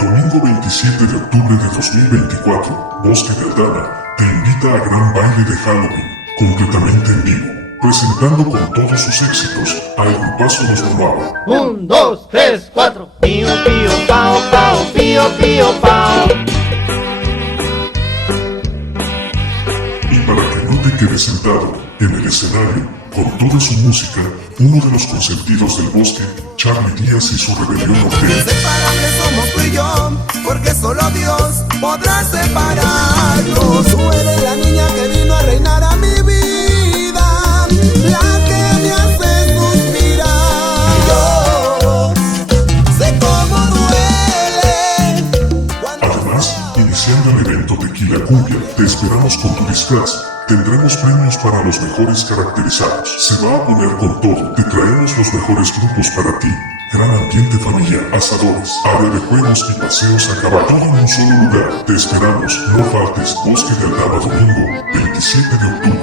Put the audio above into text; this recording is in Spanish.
Domingo 27 de octubre de 2024, Bosque de Aldama te invita a gran baile de Halloween, completamente en vivo, presentando con todos sus éxitos al grupazo Nos Tomaba. 1, 2, 3, 4. Pío, pío, pao, pao, pío, pío, pao. Y para que no te quedes sentado en el escenario, con toda su música, uno de los consentidos del Bosque, Charly, Diaz y su Rebelion Norteña. Inseparables somos tú y yo, porque solo Dios podrá separarnos. Tú eres la niña que vino a reinar a mi vida, la que me hace suspirar. Yo sé cómo duele. Además, iniciando el evento Tequila Cumbia, te esperamos con tu disfraz. Tendremos premios para los mejores caracterizados. Se va a poner con todo. Te traemos los mejores grupos para ti. Gran ambiente familiar, asadores, área de juegos y paseos a caballo. Todo en un solo lugar. Te esperamos. No faltes. Bosque de Aldama, domingo 27 de octubre.